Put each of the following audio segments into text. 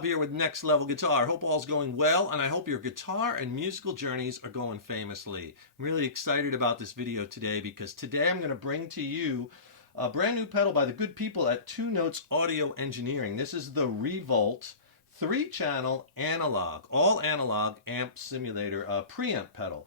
Bob here with Next Level Guitar. Hope all's going well, and I hope your guitar and musical journeys are going famously. I'm really excited about this video today because today I'm going to bring to you a brand new pedal by the good people at Two Notes Audio Engineering. This is the Revolt 3-channel analog, all analog amp simulator preamp pedal.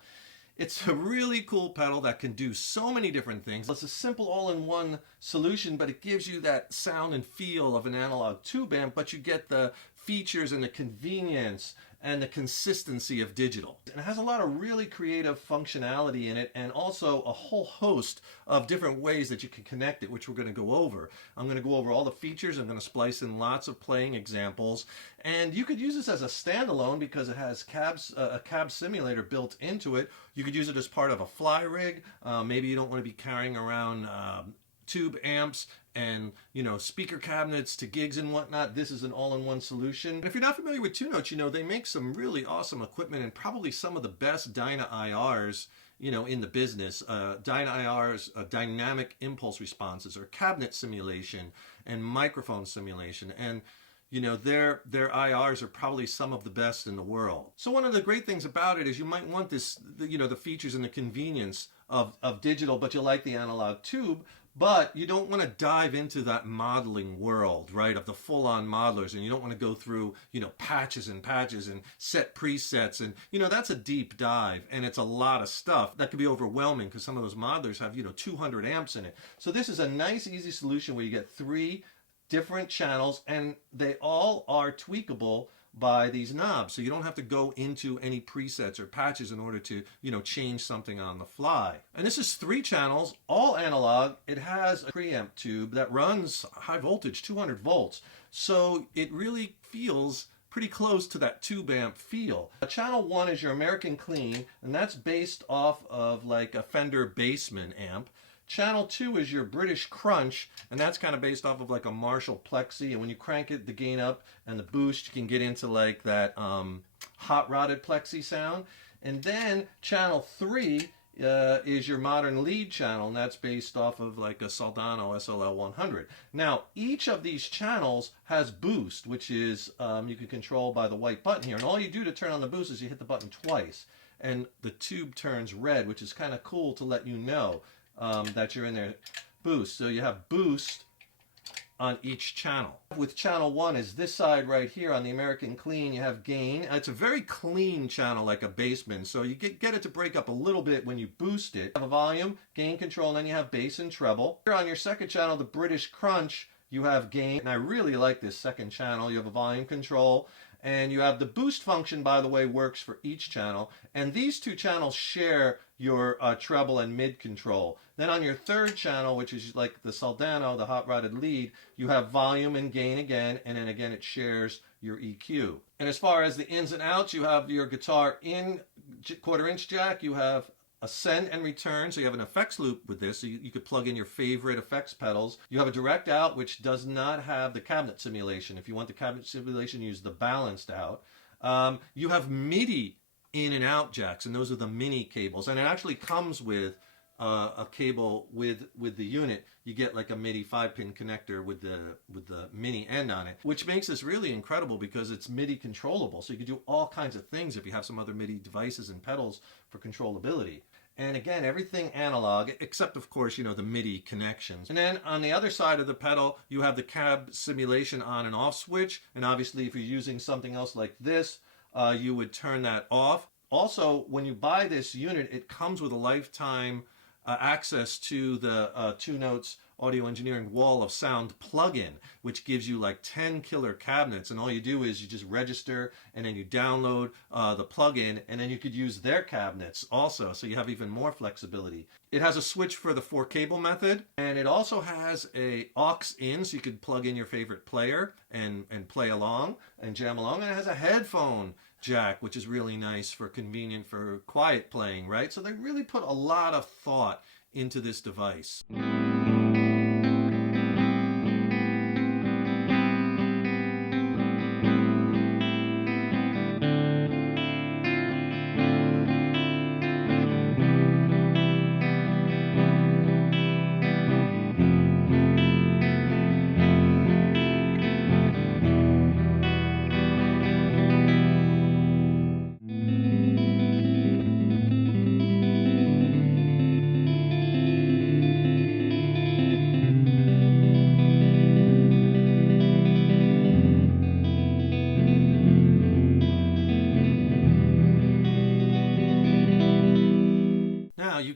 It's a really cool pedal that can do so many different things. It's a simple all-in-one solution, but it gives you that sound and feel of an analog tube amp, but you get the features and the convenience and the consistency of digital. And it has a lot of really creative functionality in it, and also a whole host of different ways that you can connect it, which we're going to go over. I'm going to go over all the features. I'm going to splice in lots of playing examples, and you could use this as a standalone because it has a cab simulator built into it. You could use it as part of a fly rig. Maybe you don't want to be carrying around tube amps and speaker cabinets to gigs and whatnot. This is an all-in-one solution. And if you're not familiar with Two Notes, they make some really awesome equipment and probably some of the best Dyna IRs in the business. Dyna IRs, dynamic impulse responses, or cabinet simulation and microphone simulation, and their IRs are probably some of the best in the world. So one of the great things about it is you might want this, the features and the convenience of digital, but you like the analog tube, but you don't want to dive into that modeling world, right, of the full-on modelers, and you don't want to go through, patches and patches and set presets, and, that's a deep dive, and it's a lot of stuff that could be overwhelming because some of those modelers have, 200 amps in it. So this is a nice, easy solution where you get 3 different channels, and they all are tweakable by these knobs, so you don't have to go into any presets or patches in order to change something on the fly. And this is 3 channels, all analog. It has a preamp tube that runs high voltage, 200 volts, so it really feels pretty close to that tube amp feel. Channel 1 is your American Clean, and that's based off of like a Fender Bassman amp. Channel 2 is your British Crunch, and that's kind of based off of like a Marshall Plexi, and when you crank it, the gain up and the boost, you can get into like that hot rodded Plexi sound. And then Channel 3 is your modern lead channel, and that's based off of like a Soldano SLL 100. Now, each of these channels has boost, which is you can control by the white button here, and all you do to turn on the boost is you hit the button twice, and the tube turns red, which is kind of cool to let you know that you're in there boost. So you have boost on each channel. With channel 1 is this side right here on the American Clean. You have gain. It's a very clean channel like a Bassman, so you get it to break up a little bit when you boost it. You have a volume, gain control, and then you have bass and treble. Here on your second channel, the British Crunch, you have gain, and I really like this second channel. You have a volume control, and you have the boost function, by the way, works for each channel. And these 2 channels share your treble and mid control. Then on your third channel, which is like the Soldano, the hot rodded lead, you have volume and gain again, and then again it shares your EQ. And as far as the ins and outs, you have your guitar in 1/4-inch jack, you have a send and return, so you have an effects loop with this, so you could plug in your favorite effects pedals. You have a direct out, which does not have the cabinet simulation. If you want the cabinet simulation, use the balanced out. You have MIDI in and out jacks, and those are the mini cables, and it actually comes with a cable with the unit. You get like a MIDI 5-pin connector with the mini end on it, which makes this really incredible because it's MIDI controllable, so you can do all kinds of things if you have some other MIDI devices and pedals for controllability. And again, everything analog, except of course, the MIDI connections. And then on the other side of the pedal, you have the cab simulation on and off switch. And obviously, if you're using something else like this, you would turn that off. Also, when you buy this unit, it comes with a lifetime access to the Two Notes Audio Engineering Wall of Sound plugin, which gives you like 10 killer cabinets, and all you do is you just register and then you download the plugin, and then you could use their cabinets also, so you have even more flexibility. It has a switch for the 4-cable method, and it also has a aux in, so you could plug in your favorite player and play along and jam along, and it has a headphone jack, which is really nice for convenient for quiet playing, right? So they really put a lot of thought into this device.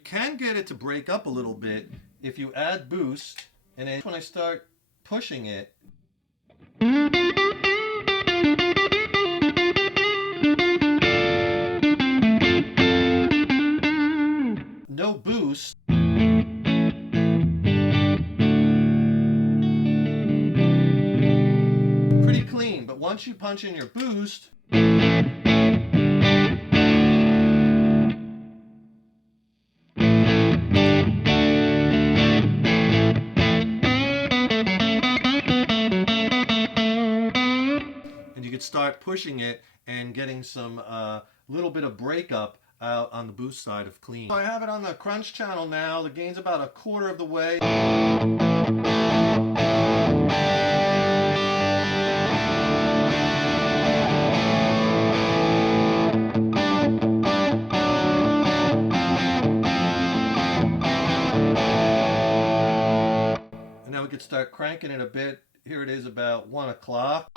can get it to break up a little bit if you add boost, and then when I start pushing it, no boost, pretty clean. But once you punch in your boost, you could start pushing it and getting some little bit of breakup out on the boost side of clean. So I have it on the crunch channel now. The gain's about a quarter of the way. And now we could start cranking it a bit. Here it is about 1 o'clock.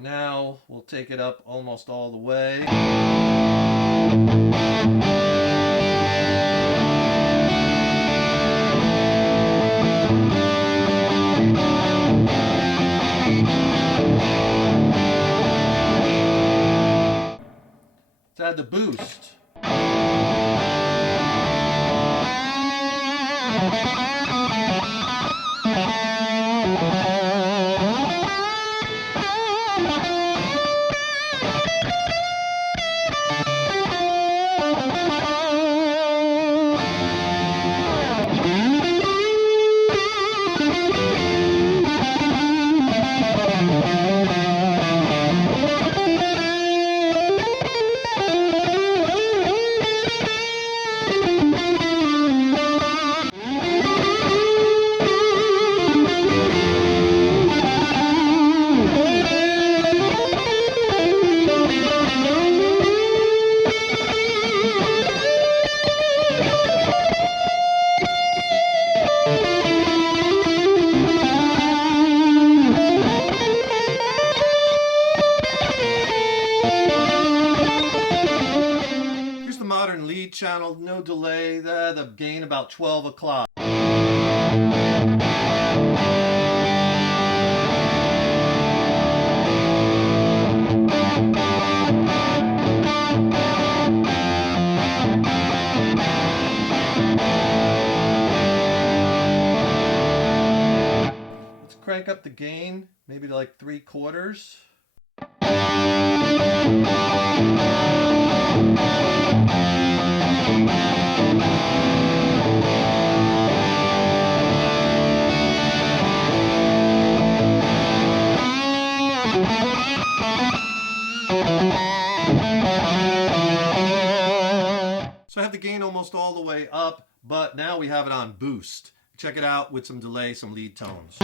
Now we'll take it up almost all the way. Let's add the boost. Lead channel, no delay, the gain about 12 o'clock. Let's crank up the gain, maybe to like 3/4. So I have the gain almost all the way up, but now we have it on boost. Check it out with some delay, some lead tones.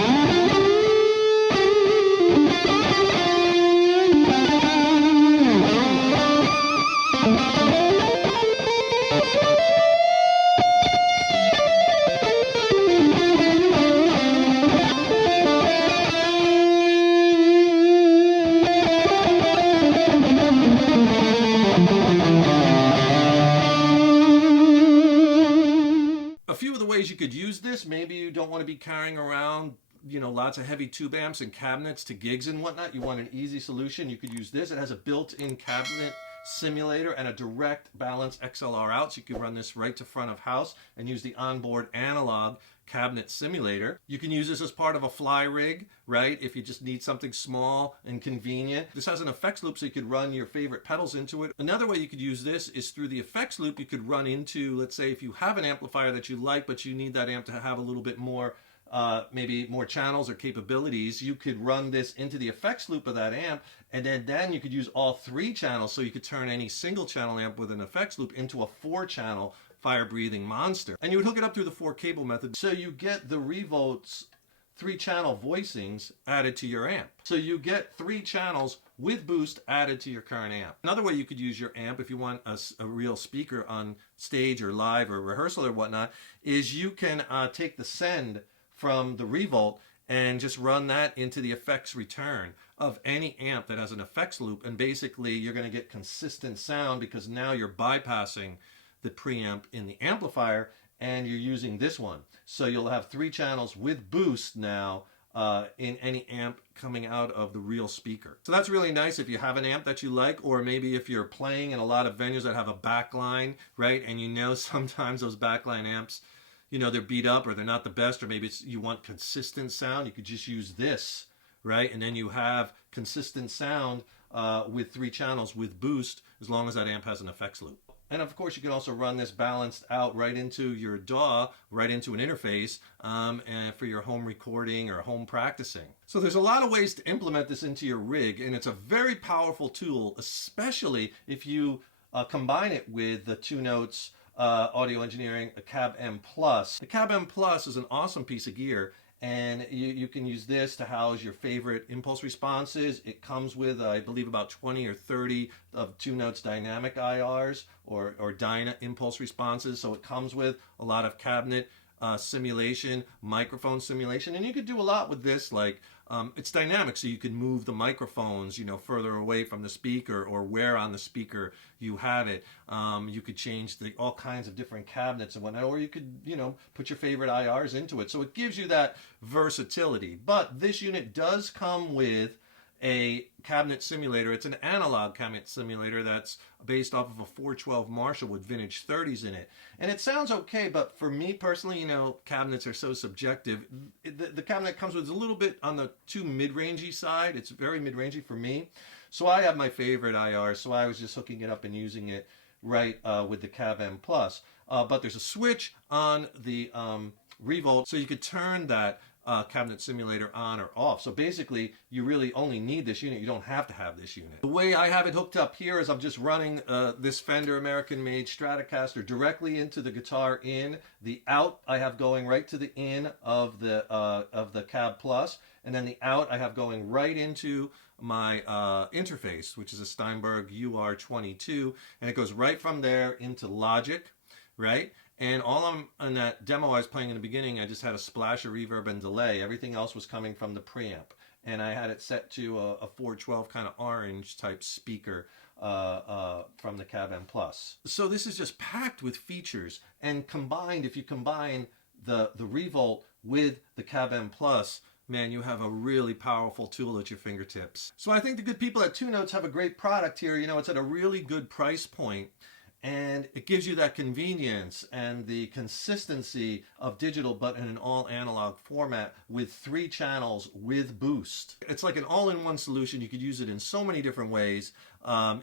You could use this. Maybe you don't want to be carrying around, you know, lots of heavy tube amps and cabinets to gigs and whatnot. You want an easy solution. You could use this. It has a built-in cabinet simulator and a direct balance XLR out, so you can run this right to front of house and use the onboard analog cabinet simulator. You can use this as part of a fly rig, right? If you just need something small and convenient. This has an effects loop, so you could run your favorite pedals into it. Another way you could use this is through the effects loop. You could run into, let's say, if you have an amplifier that you like, but you need that amp to have a little bit more maybe more channels or capabilities, you could run this into the effects loop of that amp, and then you could use all 3 channels, so you could turn any single channel amp with an effects loop into a 4-channel fire-breathing monster. And you would hook it up through the 4-cable method, so you get the Revolt's 3-channel voicings added to your amp. So you get 3 channels with boost added to your current amp. Another way you could use your amp if you want a real speaker on stage or live or rehearsal or whatnot is you can take the send from the Revolt and just run that into the effects return of any amp that has an effects loop, and basically you're going to get consistent sound because now you're bypassing the preamp in the amplifier and you're using this one. So you'll have 3 channels with boost now in any amp coming out of the real speaker. So that's really nice if you have an amp that you like, or maybe if you're playing in a lot of venues that have a backline, right? And you know sometimes those backline amps, you know, they're beat up or they're not the best, or maybe you want consistent sound. You could just use this, right? And then you have consistent sound with 3 channels with boost as long as that amp has an effects loop. And of course, you can also run this balanced out right into your DAW, right into an interface and for your home recording or home practicing. So there's a lot of ways to implement this into your rig, and it's a very powerful tool, especially if you combine it with the 2 Notes audio engineering, a Cab M Plus. The Cab M Plus is an awesome piece of gear, and you can use this to house your favorite impulse responses. It comes with, I believe, about 20 or 30 of 2 Notes dynamic IRs or Dyna impulse responses. So it comes with a lot of cabinet simulation, microphone simulation, and you could do a lot with this. Like it's dynamic, so you can move the microphones, you know, further away from the speaker or where on the speaker you have it. You could change all kinds of different cabinets and whatnot, or you could, you know, put your favorite IRs into it. So it gives you that versatility. But this unit does come with a cabinet simulator. It's an analog cabinet simulator that's based off of a 412 Marshall with vintage 30s in it. And it sounds okay, but for me personally, you know, cabinets are so subjective. The cabinet comes with a little bit on the too mid-rangey side. It's very mid-rangey for me. So I have my favorite IR, so I was just hooking it up and using it right with the Cab M Plus. But there's a switch on the Revolt, so you could turn that cabinet simulator on or off. So basically, you really only need this unit. You don't have to have this unit. The way I have it hooked up here is I'm just running this Fender American-made Stratocaster directly into the guitar in. The out I have going right to the in of the Cab Plus, and then the out I have going right into my interface, which is a Steinberg UR22, and it goes right from there into Logic, right? And all on that demo I was playing in the beginning, I just had a splash of reverb and delay. Everything else was coming from the preamp. And I had it set to a 412 kind of orange type speaker from the Cab M Plus. So this is just packed with features. And combined, if you combine the Revolt with the Cab M Plus, man, you have a really powerful tool at your fingertips. So I think the good people at 2 Notes have a great product here. You know, it's at a really good price point. And it gives you that convenience and the consistency of digital, but in an all analog format with 3 channels with boost. It's like an all-in-one solution. You could use it in so many different ways.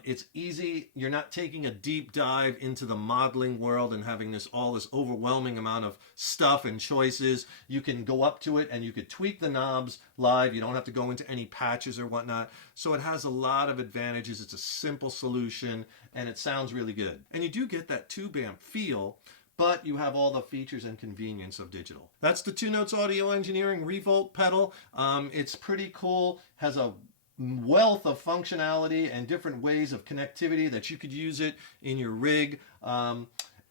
It's easy. You're not taking a deep dive into the modeling world and having all this overwhelming amount of stuff and choices. You can go up to it and you could tweak the knobs live. You don't have to go into any patches or whatnot. So it has a lot of advantages. It's a simple solution and it sounds really good. And you do get that tube amp feel, but you have all the features and convenience of digital. That's the 2 Notes Audio Engineering Revolt pedal. It's pretty cool. Has a wealth of functionality and different ways of connectivity that you could use it in your rig,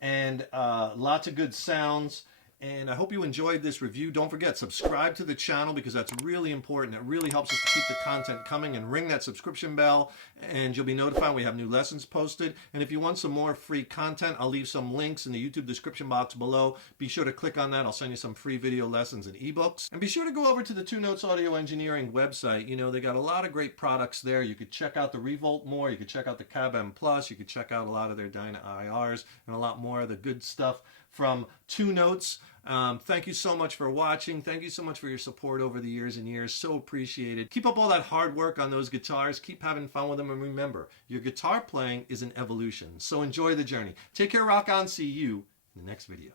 and lots of good sounds. And I hope you enjoyed this review. Don't forget, subscribe to the channel because that's really important. It really helps us to keep the content coming, and ring that subscription bell and you'll be notified when we have new lessons posted. And if you want some more free content, I'll leave some links in the YouTube description box below. Be sure to click on that. I'll send you some free video lessons and ebooks. And be sure to go over to the 2 Notes Audio Engineering website. You know, they got a lot of great products there. You could check out the Revolt more. You could check out the Cab M Plus. You could check out a lot of their Dyna IRs and a lot more of the good stuff from 2 Notes. Thank you so much for watching. Thank you so much for your support over the years and years. So appreciated. Keep up all that hard work on those guitars. Keep having fun with them. And remember, your guitar playing is an evolution. So enjoy the journey. Take care, rock on. See you in the next video.